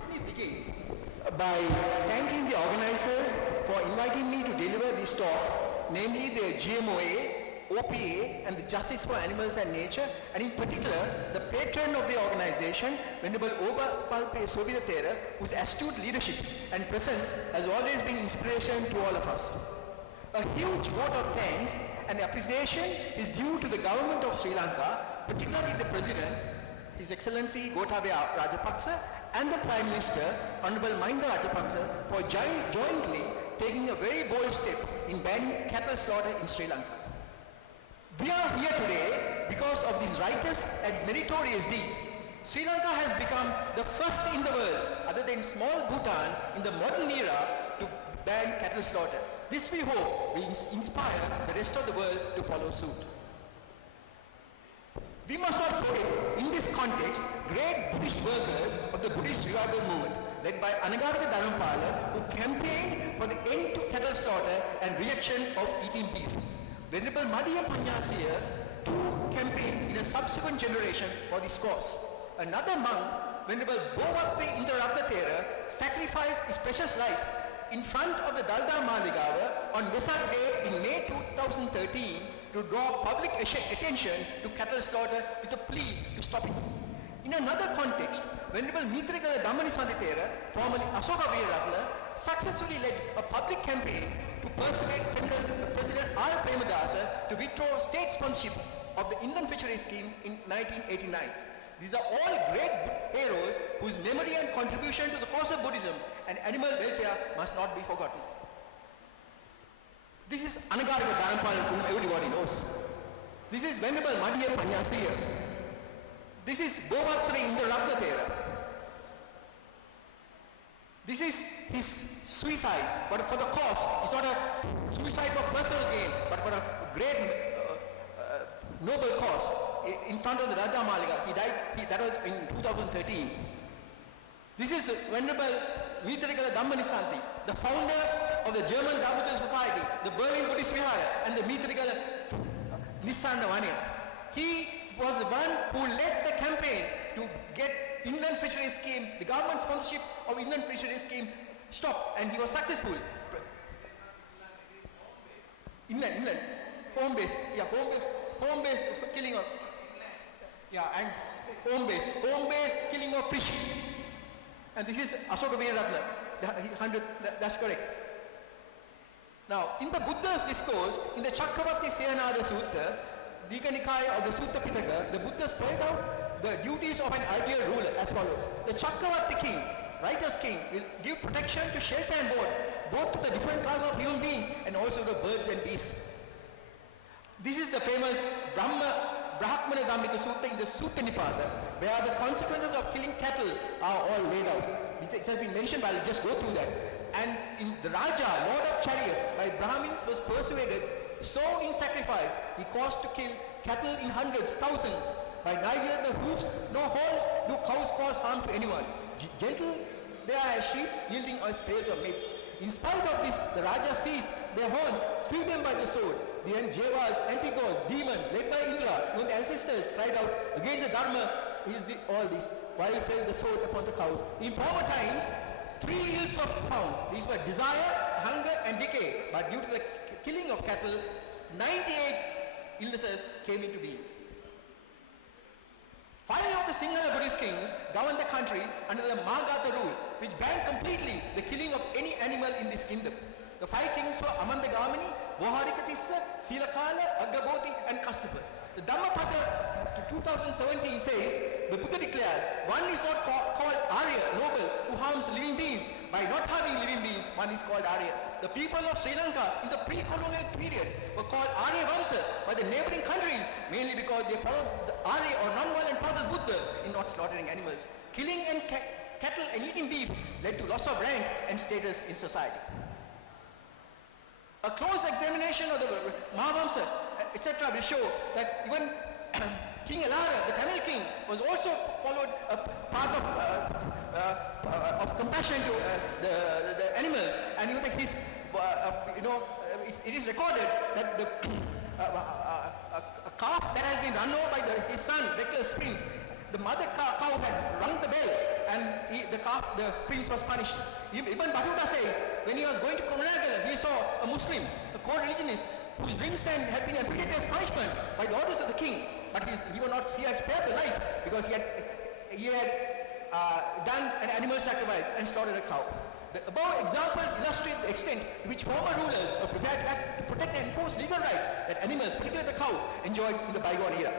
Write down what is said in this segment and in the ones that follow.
let me begin by thanking the organizers for inviting me to deliver this talk, namely the GMOA, OPA, and the Justice for Animals and Nature, and in particular, the patron of the organization, Venerable Oba Palpe Sobiratera, whose astute leadership and presence has always been inspiration to all of us. A huge vote of thanks and appreciation is due to the government of Sri Lanka, particularly the President, His Excellency Gotabaya Rajapaksa, and the Prime Minister, Honorable Mahinda Rajapaksa, for jointly taking a very bold step in banning cattle slaughter in Sri Lanka. We are here today because of this righteous and meritorious deed. Sri Lanka has become the first in the world, other than small Bhutan, in the modern era to ban cattle slaughter. This we hope will inspire the rest of the world to follow suit. We must not forget, in this context, great Buddhist workers of the Buddhist revival movement, led by Anagarika Dharmapala, who campaigned for the end to cattle slaughter and rejection of eating beef. Venerable Madhya Panyasiya too campaigned in a subsequent generation for this cause. Another monk, Venerable Bovappe Indaratnatera, sacrificed his precious life in front of the Dalda Maligawa on Vesak Day in May 2013 to draw public attention to cattle slaughter with a plea to stop it. In another context, Venerable Mitrikala Dhammanisanditera, formerly Asoka Veeratna, successfully led a public campaign to persuade President R. Premadasa to withdraw state sponsorship of the Inland Fishery Scheme in 1989. These are all great heroes whose memory and contribution to the cause of Buddhism and animal welfare must not be forgotten. This is Anagarika Dharmapala, whom everybody knows. This is Venerable Madhya Panyasiya. This is Bovappe Indaratnatera. This is his suicide, but for the cause. It's not a suicide for personal gain, but for a great noble cause. In front of the Radha Maliga, he died, that was in 2013. This is Venerable Mitrikala Dhammanisandi, the founder of the German Dhamma Society, the Berlin Buddhist Vihara, and the Mitrikala Nissanavane. He was the one who led the campaign to get Inland Fishery Scheme, the government sponsorship of Inland Fishery Scheme stopped, and he was successful. Inland, home-based, yeah, home-based killing of, yeah, and home-based killing of fish. And this is Asoka Veeratna, that's correct. Now, in the Buddha's discourse, in the Chakravarti Seyanada Sutta, Dika Nikaya of the Sutta Pitaka, the Buddha spelled out the duties of an ideal ruler as follows. The Chakravarti king, righteous king, will give protection to shelter and board, both to the different class of human beings and also the birds and beasts. This is the famous Brahmana Dhammika Sutta in the Sutta Nipada, where the consequences of killing cattle are all laid out. It has been mentioned, but I'll just go through that. And in the Raja, Lord of Chariots, by Brahmins was persuaded, so in sacrifice, he caused to kill cattle in hundreds, thousands, by neither the hoofs nor horns do cows cause harm to anyone. Gentle they are as sheep, yielding us pails of milk. In spite of this, the Raja seized their horns, slew them by the sword. The Jevas, anti-gods, demons, led by Indra, when the ancestors cried out against the Dharma, all this, while he fell the sword upon the cows. In former times, 3 ills were found. These were desire, hunger, and decay. But due to the killing of cattle, 98 illnesses came into being. 5 of the Sinhala Buddhist kings governed the country under the Magadha rule, which banned completely the killing of any animal in this kingdom. The 5 kings were Amandagamani, Voharikatissa, Silakala, Aggabodhi, and Kassapa. The Dhammapada 2017 says, the Buddha declares, one is not called Arya, noble, who harms living beings. By not having living beings, one is called Arya. The people of Sri Lanka in the pre-colonial period were called Arya Vamsa by the neighboring countries, mainly because they followed the Arya or non-violent path of Buddha in not slaughtering animals. Killing and cattle and eating beef led to loss of rank and status in society. A close examination of the Mahavamsa, etc. will show that even King Alara, the Tamil king, was also followed a path of compassion to the animals, and even his, it is recorded that a calf that has been run over by his son, reckless Prince, the mother cow had rung the bell, and the prince was punished. Ibn Battuta says, when he was going to Kumanagal, he saw a Muslim, a co-religionist, whose limbs had been amputated as punishment by the orders of the king. But he had spared the life because he had done an animal sacrifice and slaughtered a cow. The above examples illustrate the extent to which former rulers were prepared to protect and enforce legal rights that animals, particularly the cow, enjoyed in the bygone era.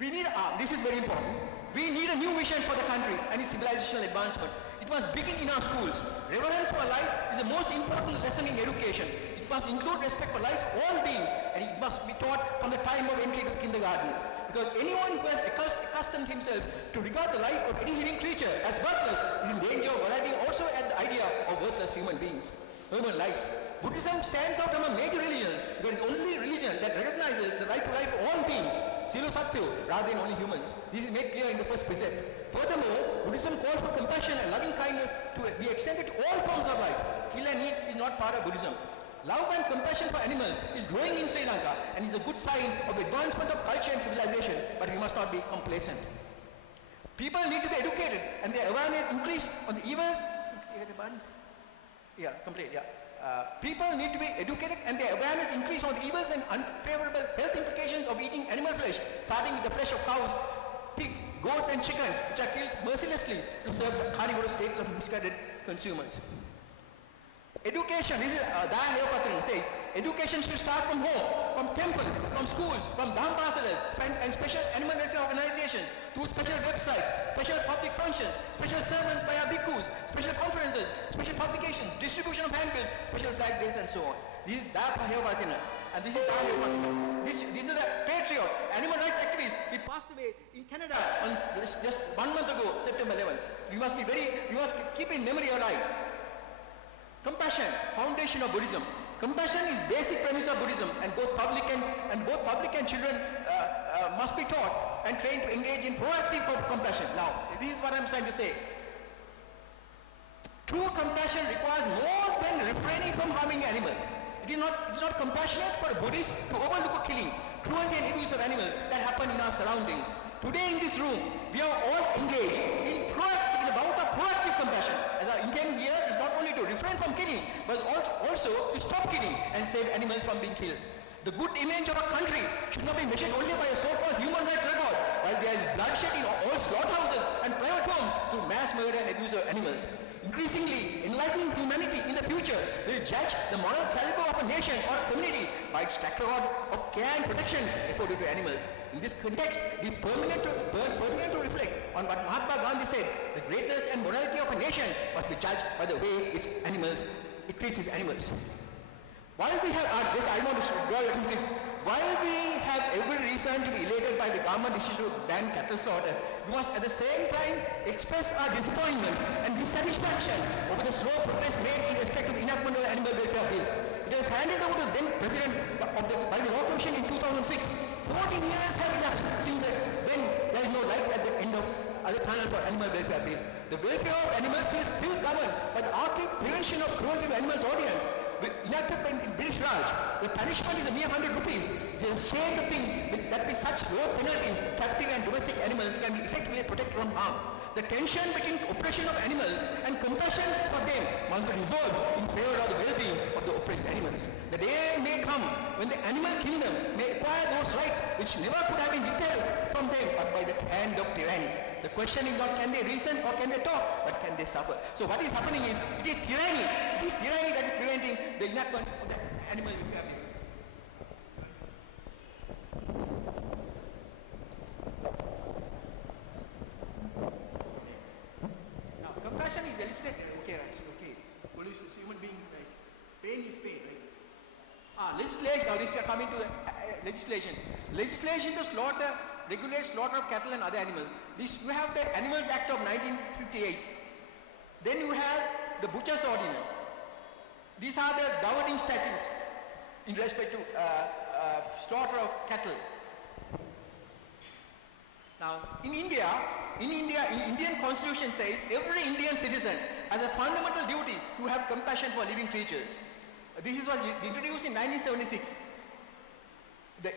We need, this is very important, we need a new vision for the country and its civilizational advancement. It must begin in our schools. Reverence for life is the most important lesson in education. It must include respect for life's all beings, and it must be taught from the time of entry to kindergarten. Because anyone who has accustomed himself to regard the life of any living creature as worthless is in danger of arriving also at the idea of worthless human beings, human lives. Buddhism stands out among major religions because it is the only religion that recognizes the right to life of all beings, Silo Satyo, rather than only humans. This is made clear in the first precept. Furthermore, Buddhism calls for compassion and loving kindness to be extended to all forms of life. Kill and eat is not part of Buddhism. Love and compassion for animals is growing in Sri Lanka and is a good sign of advancement of culture and civilization, but we must not be complacent. People need to be educated and their awareness increased on the evils. People need to be educated and their awareness increase on the evils and unfavorable health implications of eating animal flesh, starting with the flesh of cows, pigs, goats and chicken, which are killed mercilessly to serve the carnivorous states of misguided consumers. Education, this is Daya Heyopatran says, education should start from home, from temples, from schools, from dhampasalas and special animal welfare organizations, through special websites, special public functions, special sermons by our bhikkhus, special conferences, special publications, distribution of handbills, special flag days and so on. This is Daya Heyopatran and this is Daya Heyopatran. This is the patriot, animal rights activist. He passed away in Canada on just 1 month ago, September 11th. We must keep his memory alive. Compassion, foundation of Buddhism. Compassion is basic premise of Buddhism, and both public and children must be taught and trained to engage in proactive compassion. Now, this is what I'm trying to say. True compassion requires more than refraining from harming an animal. It's not compassionate for a Buddhist to overlook a killing, cruelty and abuse of animals that happen in our surroundings. Today in this room, we are all engaged in a bout of proactive compassion. As our intent here is not only to refrain from killing, but also to stop killing and save animals from being killed. The good image of a country should not be measured only by a so-called human rights record, while there is bloodshed in all slaughterhouses and private homes through mass murder and abuse of animals. Increasingly, enlightened humanity in the future will judge the moral caliber of a nation or a community by its track record of care and protection afforded to animals. In this context, it is pertinent to reflect on what Mahatma Gandhi said: the greatness and morality of a nation must be judged by the way it treats its animals. While we have every reason to be elated by the government decision to ban cattle slaughter, we must at the same time express our disappointment and dissatisfaction over the slow progress made in respect to the enactment of the Animal Welfare Bill. It was handed over to the then President by the Law Commission in 2006. 14 years have elapsed since then. There is no light at the end of the panel for Animal Welfare Bill. The welfare of animals is still governed by the archaic Prevention of Cruelty to Animals Ordinance, enacted in British Raj. The punishment is a mere 100 rupees. It is a shame to think that with such low penalties, captive and domestic animals can be effectively protected from harm. The tension between oppression of animals and compassion for them must be resolved in favor of the well-being of the oppressed animals. The day may come when the animal kingdom may acquire those rights which never could have been withheld from them but by the hand of tyranny. The question is not can they reason or can they talk, but can they suffer. So what is happening is, it is tyranny that is preventing the enactment of the Animal Welfare Bill. Now, compassion is elicited. Okay. Police is human being, right? Pain is pain, right? Legislation. Now, this we are coming to the legislation. Legislation to regulate slaughter of cattle and other animals. You have the Animals Act of 1958. Then you have the Butcher's Ordinance. These are the governing statutes in respect to slaughter of cattle. Now, in Indian Constitution says every Indian citizen has a fundamental duty to have compassion for living creatures. This was introduced in 1976.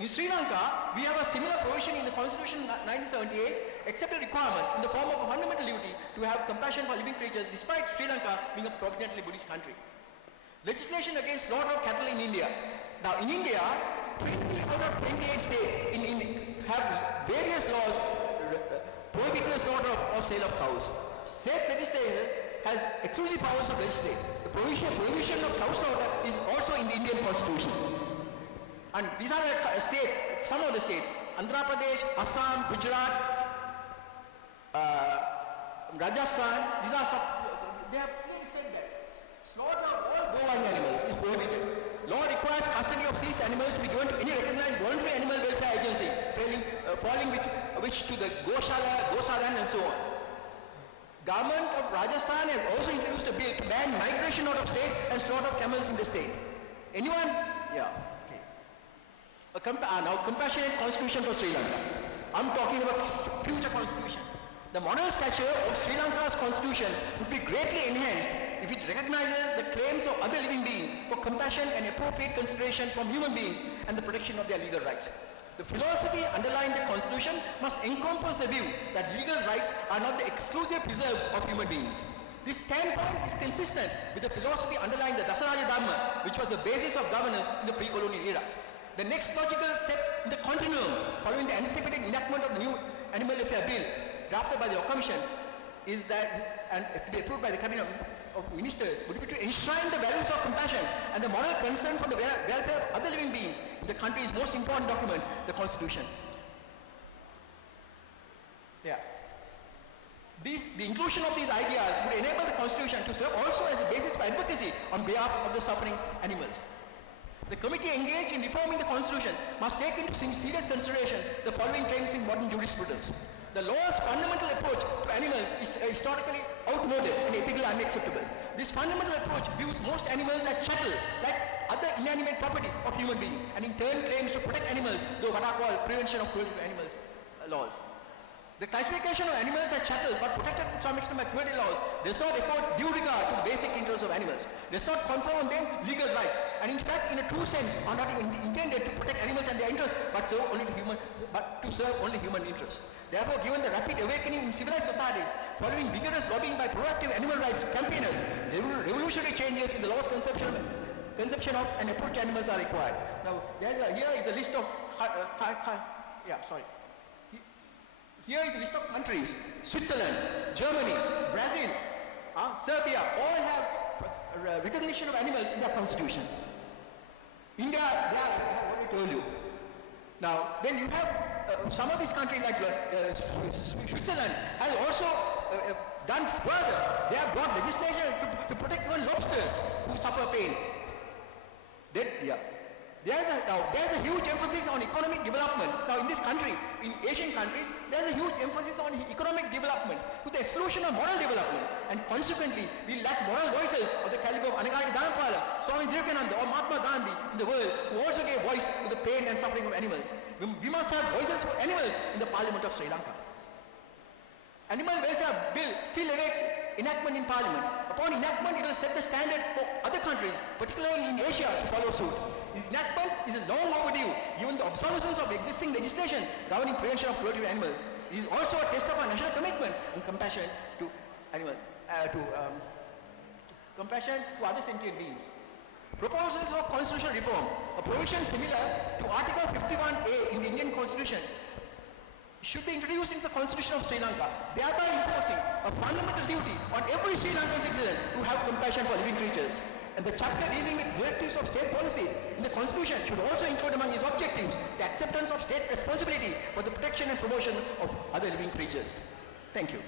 In Sri Lanka, we have a similar provision in the Constitution 1978. accept a requirement in the form of a fundamental duty to have compassion for living creatures despite Sri Lanka being a predominantly Buddhist country. Legislation against slaughter of cattle in India. Now in India, 20 out of 28 states have various laws prohibiting the slaughter or sale of cows. State legislature has exclusive powers of legislate. The prohibition of cow slaughter is also in the Indian constitution. And these are the states, some of the states, Andhra Pradesh, Assam, Gujarat, Rajasthan, these are some, they have clearly said that slaughter of all bovine animals is prohibited. Law requires custody of seized animals to be given to any recognized voluntary animal welfare agency, falling which to the Goshala, Gosalan and so on. Government of Rajasthan has also introduced a bill to ban migration out of state and slaughter of camels in the state. Anyone? Yeah. Okay. Now compassionate constitution for Sri Lanka. I'm talking about future constitution. The model stature of Sri Lanka's constitution would be greatly enhanced if it recognizes the claims of other living beings for compassion and appropriate consideration from human beings and the protection of their legal rights. The philosophy underlying the constitution must encompass the view that legal rights are not the exclusive preserve of human beings. This standpoint is consistent with the philosophy underlying the Dasaraja Dhamma, which was the basis of governance in the pre-colonial era. The next logical step in the continuum following the anticipated enactment of the new Animal Welfare Bill drafted by the Law Commission is that, and to be approved by the Cabinet of Ministers, would be to enshrine the values of compassion and the moral concern for the welfare of other living beings in the country's most important document, the Constitution. Yeah. The inclusion of these ideas would enable the Constitution to serve also as a basis for advocacy on behalf of the suffering animals. The committee engaged in reforming the Constitution must take into serious consideration the following trends in modern jurisprudence. The law's fundamental approach to animals is historically outmoded and ethically unacceptable. This fundamental approach views most animals as chattel, like other inanimate property of human beings, and in turn claims to protect animals through what are called prevention of cruelty to animals laws. The classification of animals as chattel but protected to some extent by cruelty laws does not afford due regard to the basic interests of animals, does not confer on them legal rights, and in fact in a true sense are not intended to protect animals and their interests but serve only human interests. Therefore, given the rapid awakening in civilized societies following vigorous lobbying by proactive animal rights campaigners, revolutionary changes in the law's conception of and approach to animals are required. Now, here is a list of Here is a list of countries: Switzerland, Germany, Brazil, Serbia, all have recognition of animals in their constitution. India, I have already told you. Now, then you have some of these countries like Switzerland has also done further. They have brought legislation to protect even lobsters who suffer pain. There's a huge emphasis on economic development. Now in this country, in Asian countries, there's a huge emphasis on economic development to the exclusion of moral development. And consequently, we lack moral voices of the caliber of Anagarika Dhammapada, Swami Vivekananda or Mahatma Gandhi in the world who also gave voice to the pain and suffering of animals. We must have voices for animals in the Parliament of Sri Lanka. Animal Welfare Bill still awaits enactment in Parliament. Upon enactment, it will set the standard for other countries, particularly in Asia, to follow suit. This enactment is long overdue given the obsolescence of existing legislation governing prevention of cruelty to animals. It is also a test of our national commitment and compassion to animals, compassion to other sentient beings. Proposals of constitutional reform, a provision similar to Article 51A in the Indian Constitution, should be introduced into the Constitution of Sri Lanka, thereby imposing a fundamental duty on every Sri Lankan citizen to have compassion for living creatures. And the chapter dealing with directives of state policy in the Constitution should also include among its objectives the acceptance of state responsibility for the protection and promotion of other living creatures. Thank you.